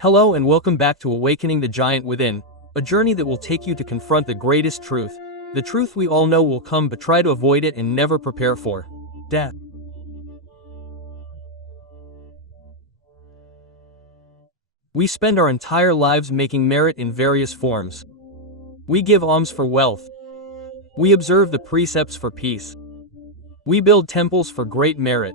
Hello and welcome back to Awakening the Giant Within, a journey that will take you to confront the greatest truth. The truth we all know will come but try to avoid it and never prepare for. Death. We spend our entire lives making merit in various forms. We give alms for wealth. We observe the precepts for peace. We build temples for great merit.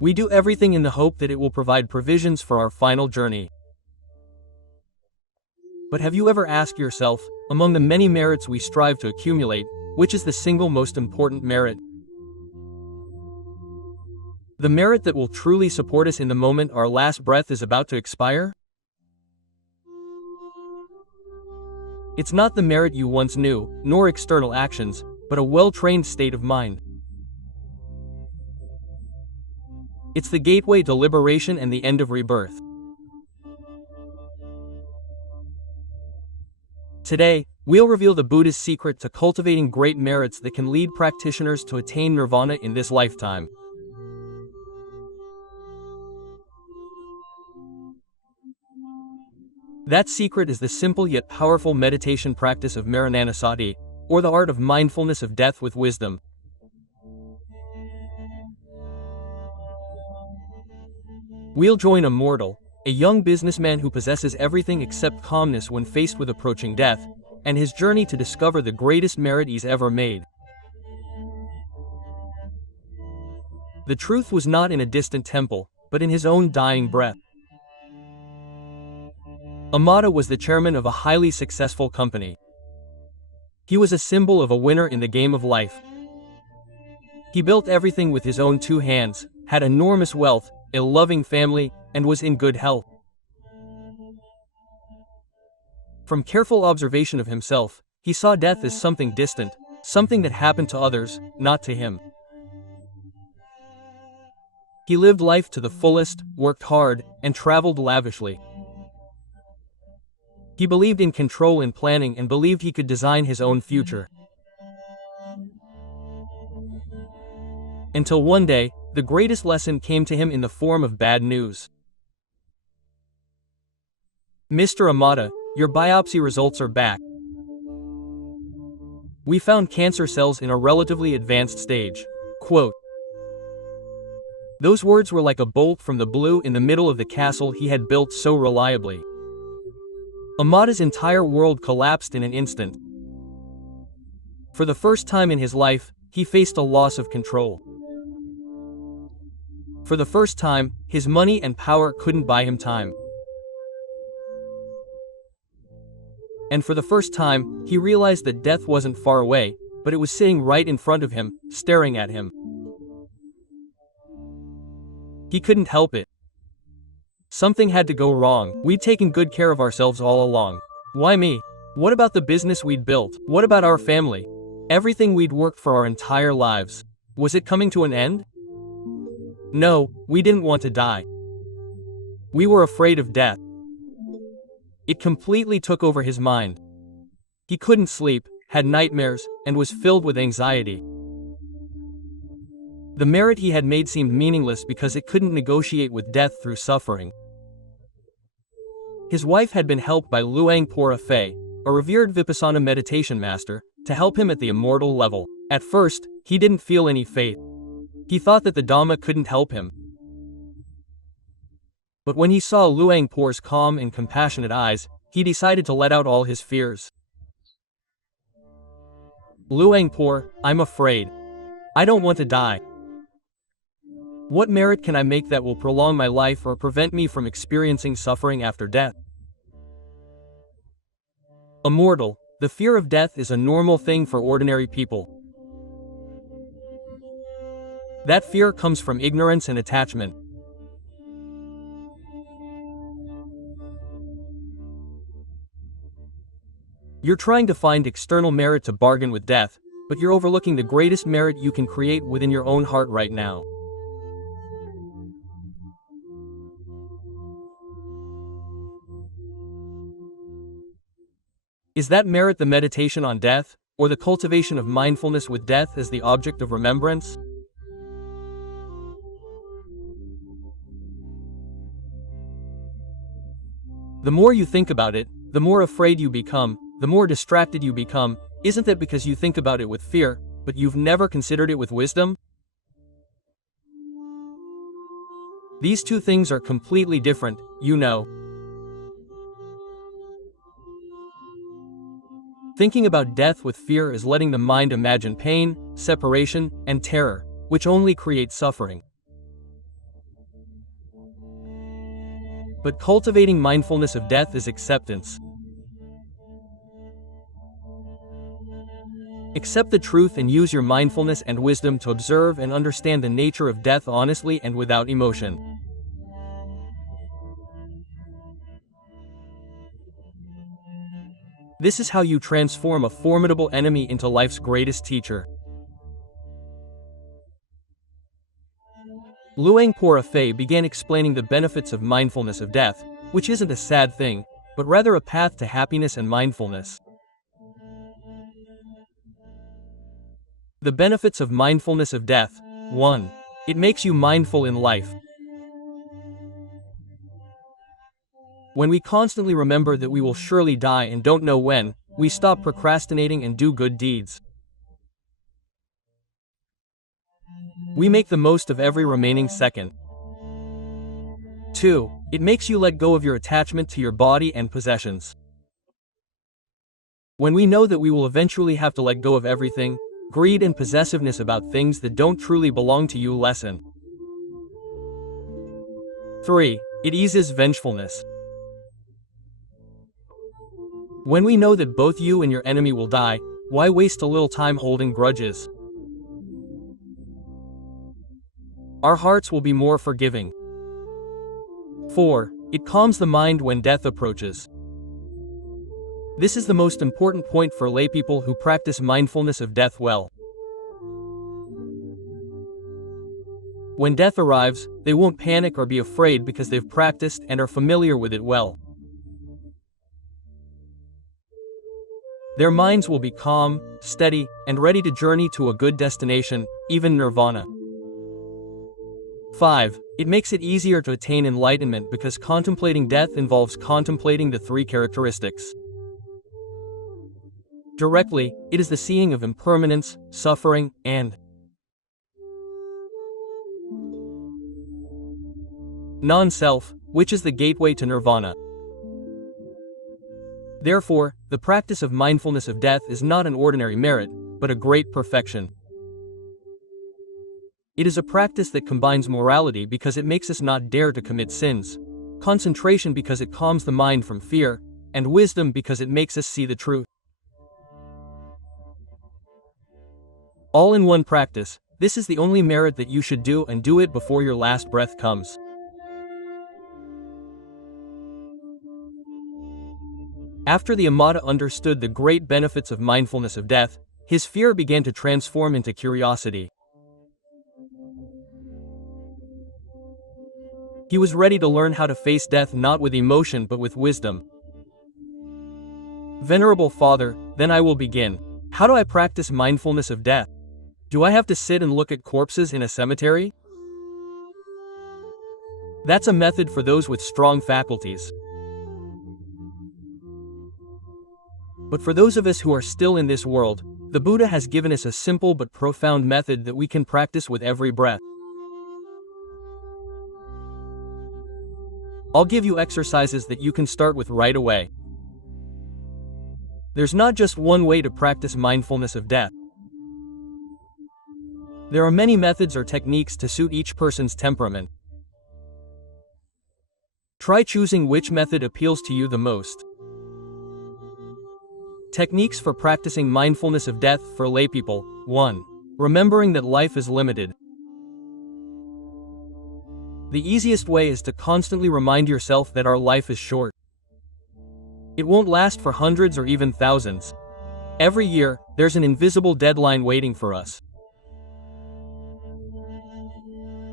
We do everything in the hope that it will provide provisions for our final journey. But have you ever asked yourself, among the many merits we strive to accumulate, which is the single most important merit? The merit that will truly support us in the moment our last breath is about to expire? It's not the merit you once knew, nor external actions, but a well-trained state of mind. It's the gateway to liberation and the end of rebirth. Today, we'll reveal the Buddha's secret to cultivating great merits that can lead practitioners to attain nirvana in this lifetime. That secret is the simple yet powerful meditation practice of Marananasati, or the art of mindfulness of death with wisdom. We'll join a mortal, a young businessman who possesses everything except calmness when faced with approaching death, and his journey to discover the greatest merit he's ever made. The truth was not in a distant temple, but in his own dying breath. Amata was the chairman of a highly successful company. He was a symbol of a winner in the game of life. He built everything with his own two hands, had enormous wealth, a loving family, and was in good health. From careful observation of himself, he saw death as something distant, something that happened to others, not to him. He lived life to the fullest, worked hard, and traveled lavishly. He believed in control and planning and believed he could design his own future. Until one day, the greatest lesson came to him in the form of bad news. Mr. Amata, your biopsy results are back. We found cancer cells in a relatively advanced stage. Quote. Those words were like a bolt from the blue in the middle of the castle he had built so reliably. Amata's entire world collapsed in an instant. For the first time in his life, he faced a loss of control. For the first time, his money and power couldn't buy him time. And for the first time, he realized that death wasn't far away, but it was sitting right in front of him, staring at him. He couldn't help it. Something had to go wrong. We'd taken good care of ourselves all along. Why me? What about the business we'd built? What about our family? Everything we'd worked for our entire lives. Was it coming to an end? No, we didn't want to die. We were afraid of death. It completely took over his mind. He couldn't sleep, had nightmares, and was filled with anxiety. The merit he had made seemed meaningless because it couldn't negotiate with death through suffering. His wife had been helped by Luang Por Fei, a revered Vipassana meditation master, to help him at the immortal level. At first, he didn't feel any faith. He thought that the Dhamma couldn't help him. But when he saw Luang Por's calm and compassionate eyes, he decided to let out all his fears. Luang Por, I'm afraid. I don't want to die. What merit can I make that will prolong my life or prevent me from experiencing suffering after death? Immortal, the fear of death is a normal thing for ordinary people. That fear comes from ignorance and attachment. You're trying to find external merit to bargain with death, but you're overlooking the greatest merit you can create within your own heart right now. Is that merit the meditation on death, or the cultivation of mindfulness with death as the object of remembrance? The more you think about it, the more afraid you become, the more distracted you become. Isn't that because you think about it with fear, but you've never considered it with wisdom? These two things are completely different, you know. Thinking about death with fear is letting the mind imagine pain, separation, and terror, which only create suffering. But cultivating mindfulness of death is acceptance. Accept the truth and use your mindfulness and wisdom to observe and understand the nature of death honestly and without emotion. This is how you transform a formidable enemy into life's greatest teacher. Luang Por Fei began explaining the benefits of mindfulness of death, which isn't a sad thing, but rather a path to happiness and mindfulness. The benefits of mindfulness of death. 1. It makes you mindful in life. When we constantly remember that we will surely die and don't know when, we stop procrastinating and do good deeds. We make the most of every remaining second. 2. It makes you let go of your attachment to your body and possessions. When we know that we will eventually have to let go of everything, greed and possessiveness about things that don't truly belong to you lessen. 3. It eases vengefulness. When we know that both you and your enemy will die, why waste a little time holding grudges? Our hearts will be more forgiving. 4. It calms the mind when death approaches. This is the most important point for laypeople who practice mindfulness of death well. When death arrives, they won't panic or be afraid because they've practiced and are familiar with it well. Their minds will be calm, steady, and ready to journey to a good destination, even nirvana. 5. It makes it easier to attain enlightenment because contemplating death involves contemplating the three characteristics. Directly, it is the seeing of impermanence, suffering, and non-self, which is the gateway to nirvana. Therefore, the practice of mindfulness of death is not an ordinary merit, but a great perfection. It is a practice that combines morality because it makes us not dare to commit sins, concentration because it calms the mind from fear, and wisdom because it makes us see the truth. All in one practice. This is the only merit that you should do, and do it before your last breath comes. After the Amata understood the great benefits of mindfulness of death, his fear began to transform into curiosity. He was ready to learn how to face death not with emotion but with wisdom. Venerable Father, then I will begin. How do I practice mindfulness of death? Do I have to sit and look at corpses in a cemetery? That's a method for those with strong faculties. But for those of us who are still in this world, the Buddha has given us a simple but profound method that we can practice with every breath. I'll give you exercises that you can start with right away. There's not just one way to practice mindfulness of death. There are many methods or techniques to suit each person's temperament. Try choosing which method appeals to you the most. Techniques for practicing mindfulness of death for laypeople. 1. Remembering that life is limited. The easiest way is to constantly remind yourself that our life is short. It won't last for hundreds or even thousands. Every year, there's an invisible deadline waiting for us.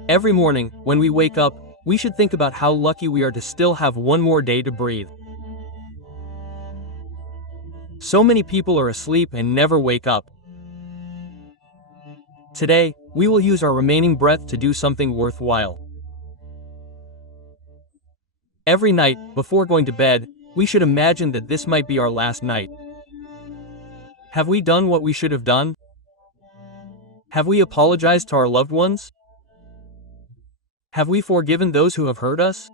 Every morning, when we wake up, we should think about how lucky we are to still have one more day to breathe. So many people are asleep and never wake up. Today, we will use our remaining breath to do something worthwhile. Every night, before going to bed, we should imagine that this might be our last night. Have we done what we should have done? Have we apologized to our loved ones? Have we forgiven those who have hurt us?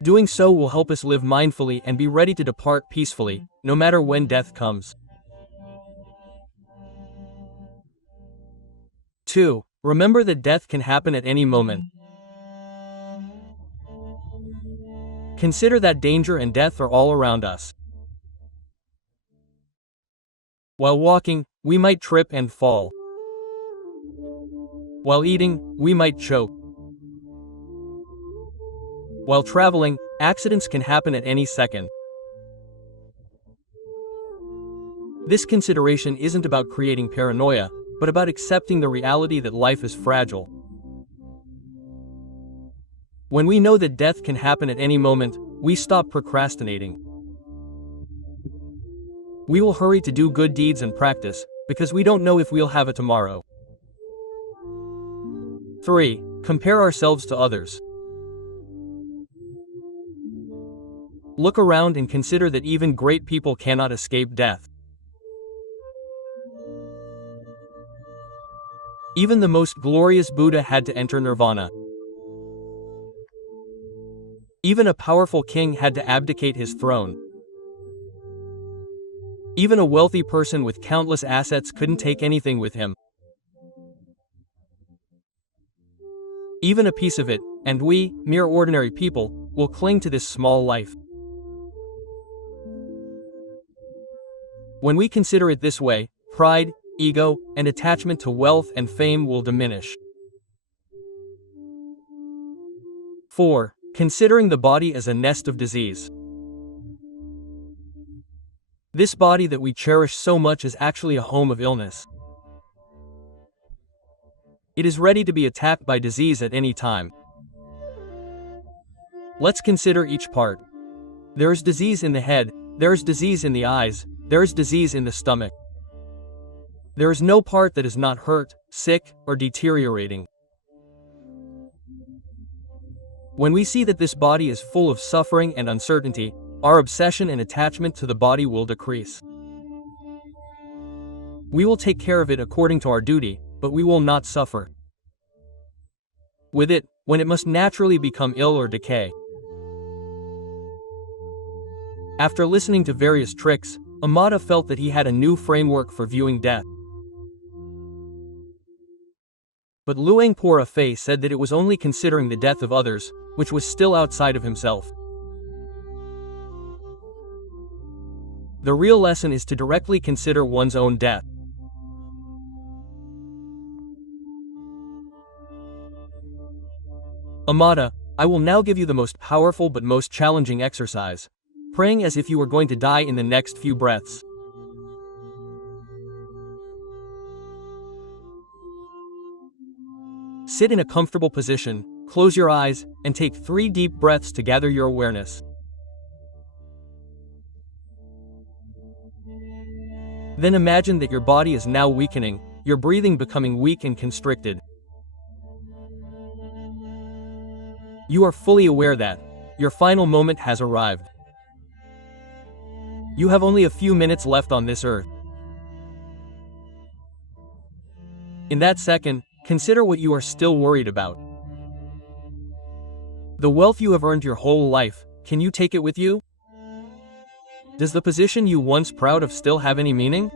Doing so will help us live mindfully and be ready to depart peacefully, no matter when death comes. 2. Remember that death can happen at any moment. Consider that danger and death are all around us. While walking, we might trip and fall. While eating, we might choke. While traveling, accidents can happen at any second. This consideration isn't about creating paranoia, but about accepting the reality that life is fragile. When we know that death can happen at any moment, we stop procrastinating. We will hurry to do good deeds and practice, because we don't know if we'll have it tomorrow. 3. Compare ourselves to others. Look around and consider that even great people cannot escape death. Even the most glorious Buddha had to enter nirvana. Even a powerful king had to abdicate his throne. Even a wealthy person with countless assets couldn't take anything with him. Even a piece of it, and we, mere ordinary people, will cling to this small life. When we consider it this way, pride, ego, and attachment to wealth and fame will diminish. 4. Considering the body as a nest of disease. This body that we cherish so much is actually a home of illness. It is ready to be attacked by disease at any time. Let's consider each part. There is disease in the head, there is disease in the eyes, there is disease in the stomach. There is no part that is not hurt, sick, or deteriorating. When we see that this body is full of suffering and uncertainty, our obsession and attachment to the body will decrease. We will take care of it according to our duty, but we will not suffer with it, when it must naturally become ill or decay. After listening to various tricks, Amata felt that he had a new framework for viewing death. But Luang Por Fei said that it was only considering the death of others, which was still outside of himself. The real lesson is to directly consider one's own death. Amata, I will now give you the most powerful but most challenging exercise, praying as if you were going to die in the next few breaths. Sit in a comfortable position, close your eyes, and take 3 deep breaths to gather your awareness. Then imagine that your body is now weakening, your breathing becoming weak and constricted. You are fully aware that your final moment has arrived. You have only a few minutes left on this earth. In that second, consider what you are still worried about. The wealth you have earned your whole life, can you take it with you? Does the position you once proud of still have any meaning?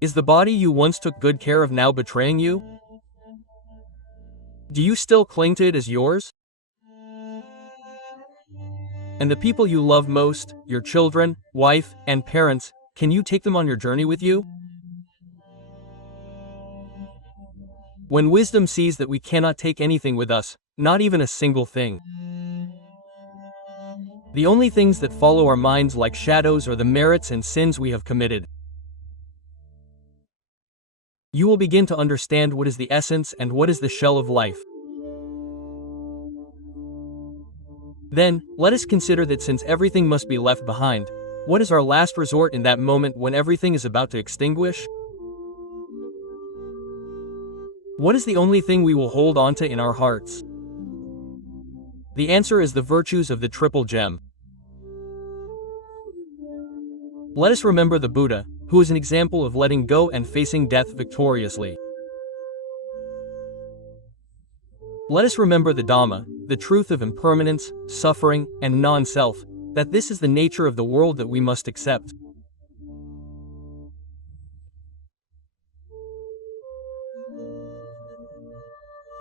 Is the body you once took good care of now betraying you? Do you still cling to it as yours? And the people you love most, your children, wife, and parents, can you take them on your journey with you? When wisdom sees that we cannot take anything with us, not even a single thing, the only things that follow our minds like shadows are the merits and sins we have committed. You will begin to understand what is the essence and what is the shell of life. Then, let us consider that since everything must be left behind, what is our last resort in that moment when everything is about to extinguish? What is the only thing we will hold onto in our hearts? The answer is the virtues of the triple gem. Let us remember the Buddha, who is an example of letting go and facing death victoriously. Let us remember the Dhamma, the truth of impermanence, suffering, and non-self, that this is the nature of the world that we must accept.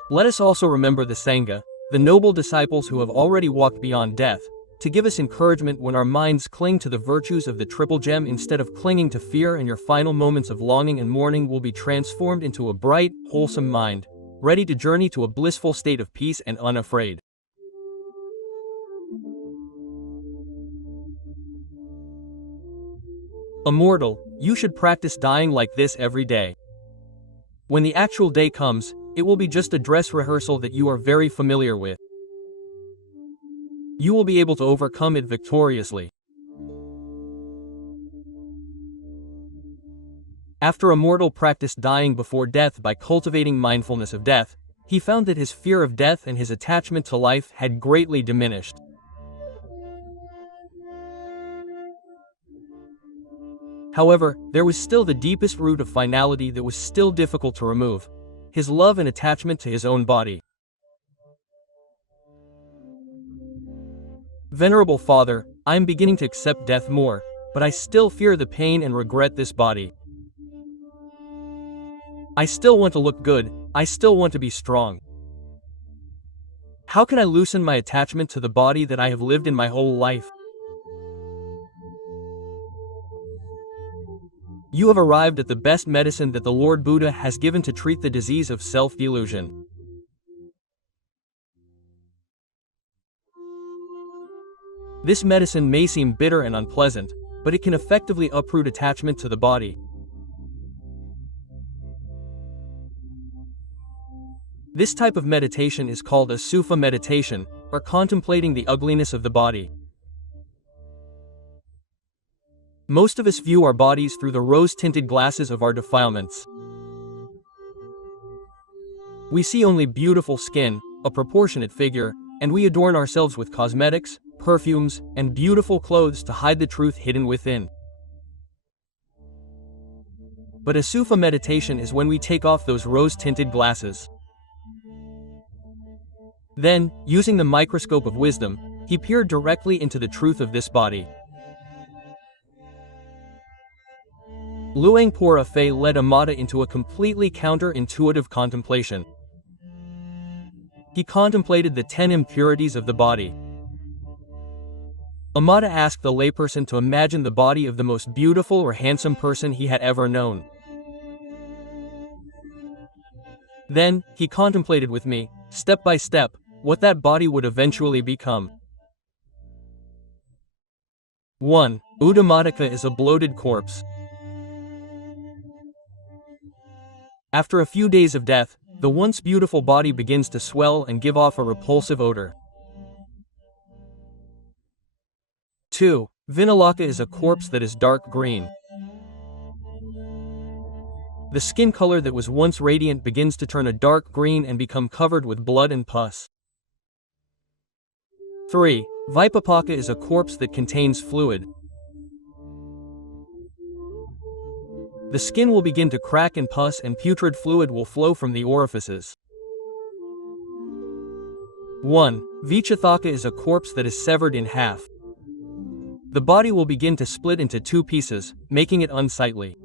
Let us also remember the Sangha, the noble disciples who have already walked beyond death, to give us encouragement when our minds cling to the virtues of the triple gem instead of clinging to fear, and your final moments of longing and mourning will be transformed into a bright, wholesome mind, ready to journey to a blissful state of peace and unafraid. Immortal, you should practice dying like this every day. When the actual day comes, it will be just a dress rehearsal that you are very familiar with. You will be able to overcome it victoriously. After a mortal practiced dying before death by cultivating mindfulness of death, he found that his fear of death and his attachment to life had greatly diminished. However, there was still the deepest root of finality that was still difficult to remove: his love and attachment to his own body. Venerable Father, I am beginning to accept death more, but I still fear the pain and regret this body. I still want to look good, I still want to be strong. How can I loosen my attachment to the body that I have lived in my whole life? You have arrived at the best medicine that the Lord Buddha has given to treat the disease of self-delusion. This medicine may seem bitter and unpleasant, but it can effectively uproot attachment to the body. This type of meditation is called a Sufa meditation, or contemplating the ugliness of the body. Most of us view our bodies through the rose-tinted glasses of our defilements. We see only beautiful skin, a proportionate figure, and we adorn ourselves with cosmetics, perfumes, and beautiful clothes to hide the truth hidden within. But a Sufa meditation is when we take off those rose-tinted glasses. Then, using the microscope of wisdom, he peered directly into the truth of this body. Luang Por Fei led Amata into a completely counter-intuitive contemplation. He contemplated the 10 impurities of the body. Amata asked the layperson to imagine the body of the most beautiful or handsome person he had ever known. Then, he contemplated with me, step by step, what that body would eventually become. 1. Udamadaka is a bloated corpse. After a few days of death, the once beautiful body begins to swell and give off a repulsive odor. 2. Vinalaka is a corpse that is dark green. The skin color that was once radiant begins to turn a dark green and become covered with blood and pus. 3. Vipapaka is a corpse that contains fluid. The skin will begin to crack and pus, and putrid fluid will flow from the orifices. 1. Vichathaka is a corpse that is severed in half. The body will begin to split into 2 pieces, making it unsightly.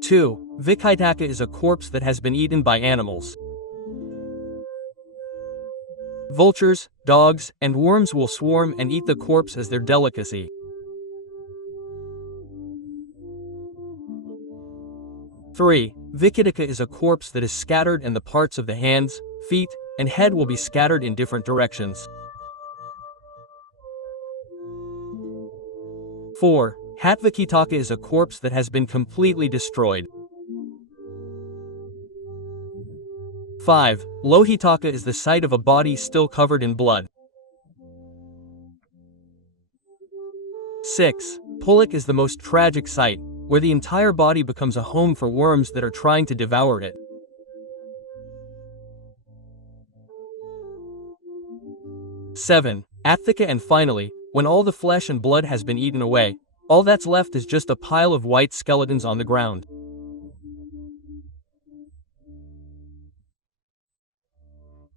2. Vikaitaka is a corpse that has been eaten by animals. Vultures, dogs, and worms will swarm and eat the corpse as their delicacy. 3. Vikitaka is a corpse that is scattered, and the parts of the hands, feet, and head will be scattered in different directions. 4. Hatvakitaka is a corpse that has been completely destroyed. 5. Lohitaka is the sight of a body still covered in blood. 6. Pulak is the most tragic sight, where the entire body becomes a home for worms that are trying to devour it. Seven. Athika. And finally, when all the flesh and blood has been eaten away, all that's left is just a pile of white skeletons on the ground.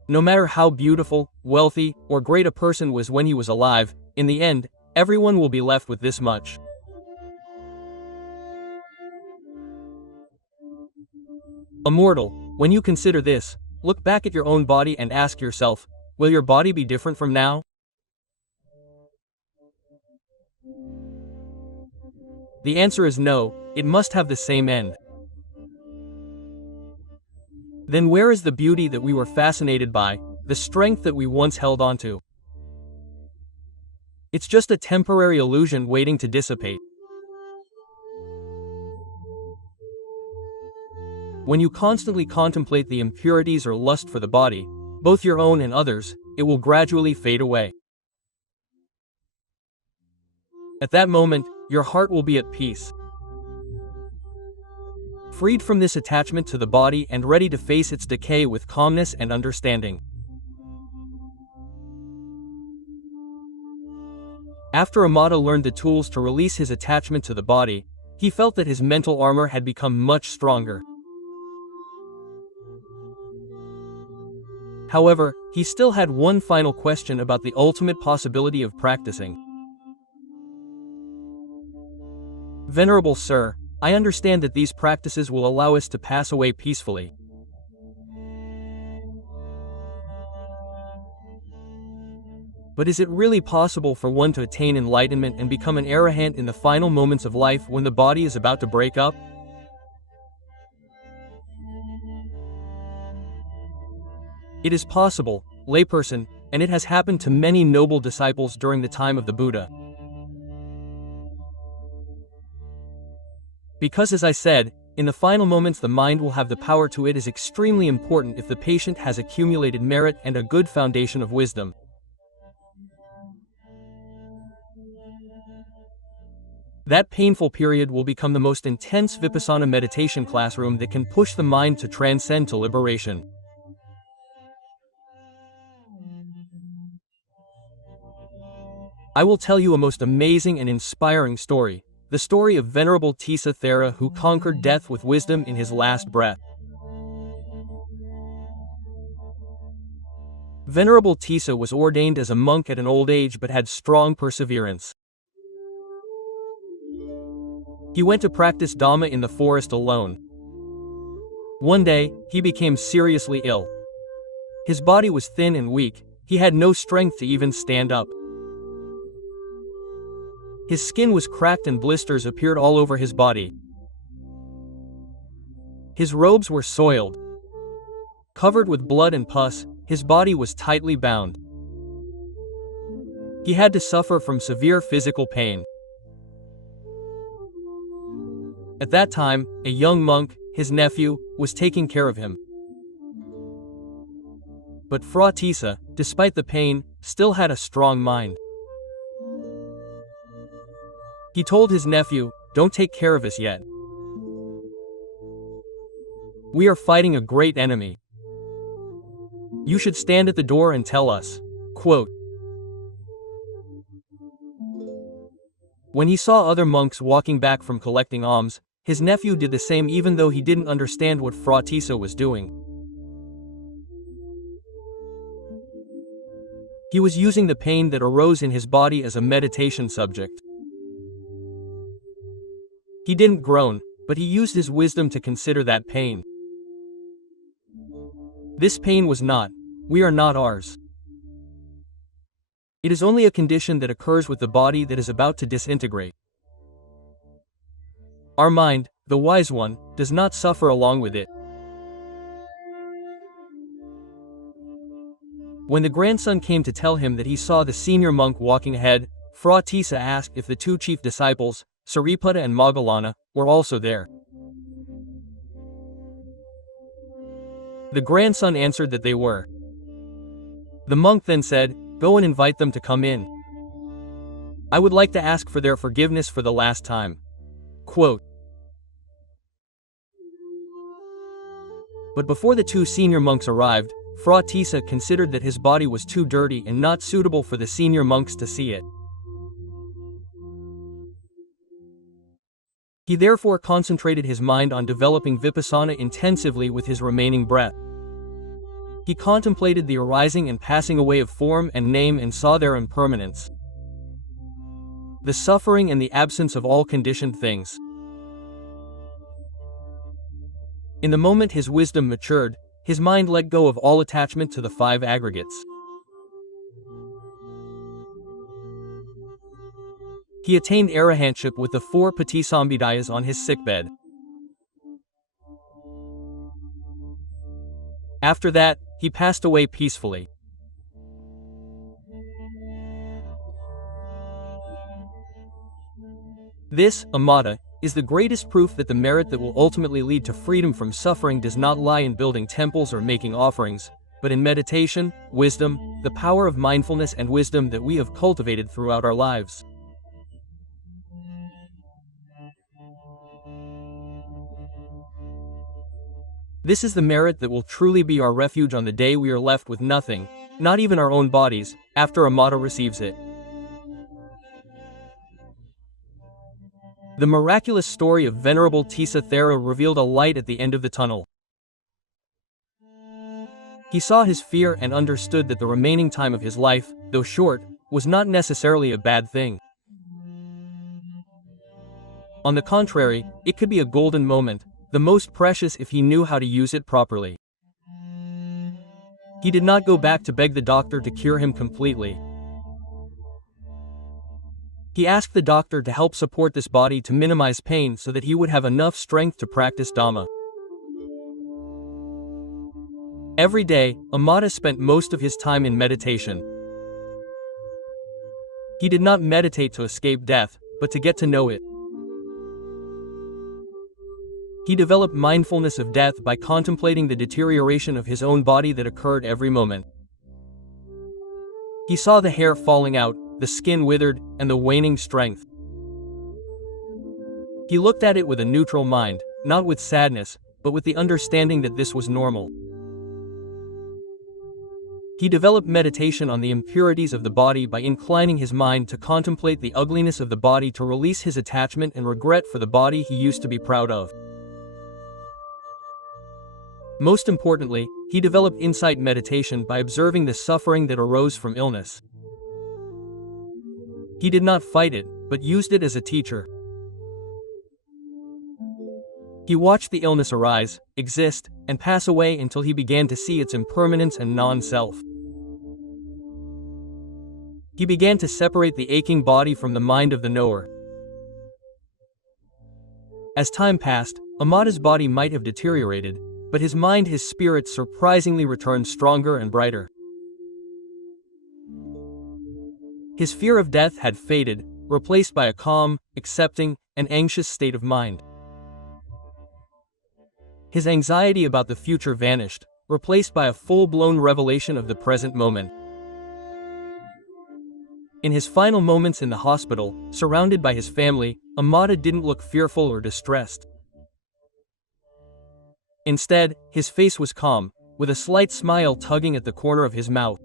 No matter how beautiful, wealthy, or great a person was when he was alive, in the end, everyone will be left with this much. Immortal, when you consider this, look back at your own body and ask yourself, will your body be different from now? The answer is no, it must have the same end. Then where is the beauty that we were fascinated by, the strength that we once held onto? It's just a temporary illusion waiting to dissipate. When you constantly contemplate the impurities or lust for the body, both your own and others, it will gradually fade away. At that moment, your heart will be at peace, freed from this attachment to the body and ready to face its decay with calmness and understanding. After Amata learned the tools to release his attachment to the body, he felt that his mental armor had become much stronger. However, he still had one final question about the ultimate possibility of practicing. Venerable Sir, I understand that these practices will allow us to pass away peacefully. But is it really possible for one to attain enlightenment and become an arahant in the final moments of life when the body is about to break up? It is possible, layperson, and it has happened to many noble disciples during the time of the Buddha. Because as I said, in the final moments the mind will have the power to it is extremely important if the patient has accumulated merit and a good foundation of wisdom. That painful period will become the most intense Vipassana meditation classroom that can push the mind to transcend to liberation. I will tell you a most amazing and inspiring story. The story of Venerable Tissa Thera who conquered death with wisdom in his last breath. Venerable Tissa was ordained as a monk at an old age but had strong perseverance. He went to practice Dhamma in the forest alone. One day, he became seriously ill. His body was thin and weak, he had no strength to even stand up. His skin was cracked and blisters appeared all over his body. His robes were soiled. Covered with blood and pus, his body was tightly bound. He had to suffer from severe physical pain. At that time, a young monk, his nephew, was taking care of him. But Fra Tissa, despite the pain, still had a strong mind. He told his nephew, "Don't take care of us yet. We are fighting a great enemy. You should stand at the door and tell us." Quote. When he saw other monks walking back from collecting alms, his nephew did the same even though he didn't understand what Fra Tissa was doing. He was using the pain that arose in his body as a meditation subject. He didn't groan, but he used his wisdom to consider that pain. This pain was not, we are not ours. It is only a condition that occurs with the body that is about to disintegrate. Our mind, the wise one, does not suffer along with it. When the grandson came to tell him that he saw the senior monk walking ahead, Fra Tissa asked if the two chief disciples, Sariputta and Moggallana, were also there. The grandson answered that they were. The monk then said, "Go and invite them to come in. I would like to ask for their forgiveness for the last time." Quote. But before the two senior monks arrived, Fra Tisa considered that his body was too dirty and not suitable for the senior monks to see it. He therefore concentrated his mind on developing vipassana intensively with his remaining breath. He contemplated the arising and passing away of form and name and saw their impermanence, the suffering and the absence of all conditioned things. In the moment his wisdom matured, his mind let go of all attachment to the five aggregates. He attained arahantship with the four patisambhidayas on his sickbed. After that, he passed away peacefully. This, Amata, is the greatest proof that the merit that will ultimately lead to freedom from suffering does not lie in building temples or making offerings, but in meditation, wisdom, the power of mindfulness and wisdom that we have cultivated throughout our lives. This is the merit that will truly be our refuge on the day we are left with nothing, not even our own bodies, after Amata receives it. The miraculous story of Venerable Tisa Thera revealed a light at the end of the tunnel. He saw his fear and understood that the remaining time of his life, though short, was not necessarily a bad thing. On the contrary, it could be a golden moment, the most precious if he knew how to use it properly. He did not go back to beg the doctor to cure him completely. He asked the doctor to help support this body to minimize pain so that he would have enough strength to practice Dhamma. Every day, Amata spent most of his time in meditation. He did not meditate to escape death, but to get to know it. He developed mindfulness of death by contemplating the deterioration of his own body that occurred every moment. He saw the hair falling out, the skin withered, and the waning strength. He looked at it with a neutral mind, not with sadness, but with the understanding that this was normal. He developed meditation on the impurities of the body by inclining his mind to contemplate the ugliness of the body to release his attachment and regret for the body he used to be proud of. Most importantly, he developed insight meditation by observing the suffering that arose from illness. He did not fight it, but used it as a teacher. He watched the illness arise, exist, and pass away until he began to see its impermanence and non-self. He began to separate the aching body from the mind of the knower. As time passed, Amata's body might have deteriorated, but his mind, his spirit surprisingly returned stronger and brighter. His fear of death had faded, replaced by a calm, accepting, and anxious state of mind. His anxiety about the future vanished, replaced by a full-blown revelation of the present moment. In his final moments in the hospital, surrounded by his family, Amata didn't look fearful or distressed. Instead, his face was calm, with a slight smile tugging at the corner of his mouth.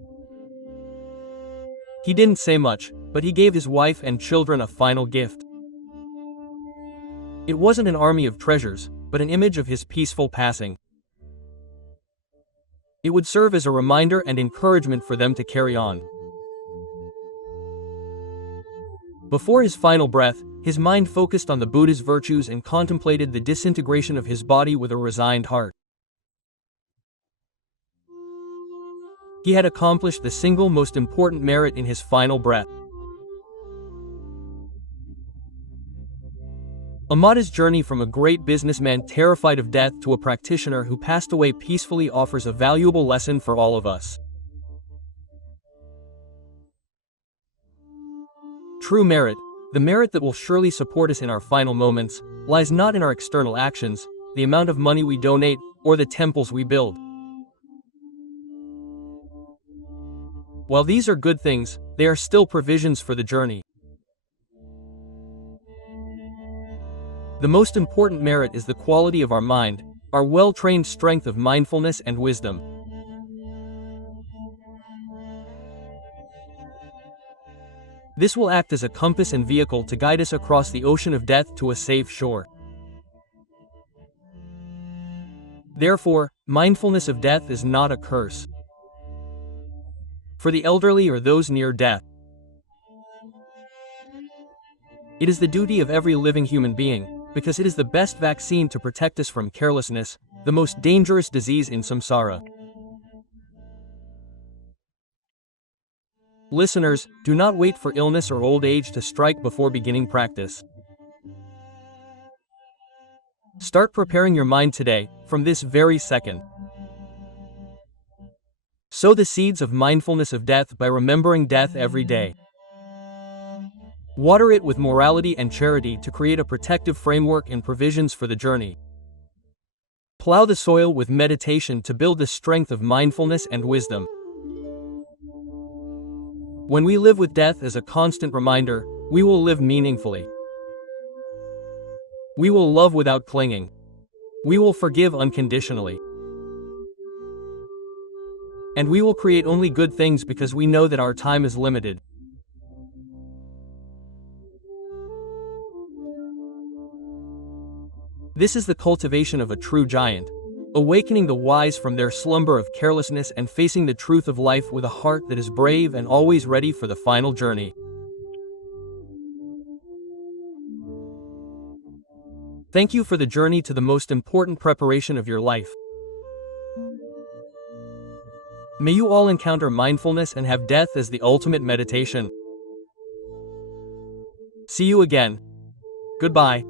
He didn't say much, but he gave his wife and children a final gift. It wasn't an army of treasures, but an image of his peaceful passing. It would serve as a reminder and encouragement for them to carry on. Before his final breath, his mind focused on the Buddha's virtues and contemplated the disintegration of his body with a resigned heart. He had accomplished the single most important merit in his final breath. Amata's journey from a great businessman terrified of death to a practitioner who passed away peacefully offers a valuable lesson for all of us. True merit, the merit that will surely support us in our final moments, lies not in our external actions, the amount of money we donate, or the temples we build. While these are good things, they are still provisions for the journey. The most important merit is the quality of our mind, our well-trained strength of mindfulness and wisdom. This will act as a compass and vehicle to guide us across the ocean of death to a safe shore. Therefore, mindfulness of death is not a curse for the elderly or those near death. It is the duty of every living human being, because it is the best vaccine to protect us from carelessness, the most dangerous disease in samsara. Listeners, do not wait for illness or old age to strike before beginning practice. Start preparing your mind today, from this very second. Sow the seeds of mindfulness of death by remembering death every day. Water it with morality and charity to create a protective framework and provisions for the journey. Plow the soil with meditation to build the strength of mindfulness and wisdom. When we live with death as a constant reminder, we will live meaningfully. We will love without clinging. We will forgive unconditionally. And we will create only good things because we know that our time is limited. This is the cultivation of a true giant, awakening the wise from their slumber of carelessness and facing the truth of life with a heart that is brave and always ready for the final journey. Thank you for the journey to the most important preparation of your life. May you all encounter mindfulness and have death as the ultimate meditation. See you again. Goodbye.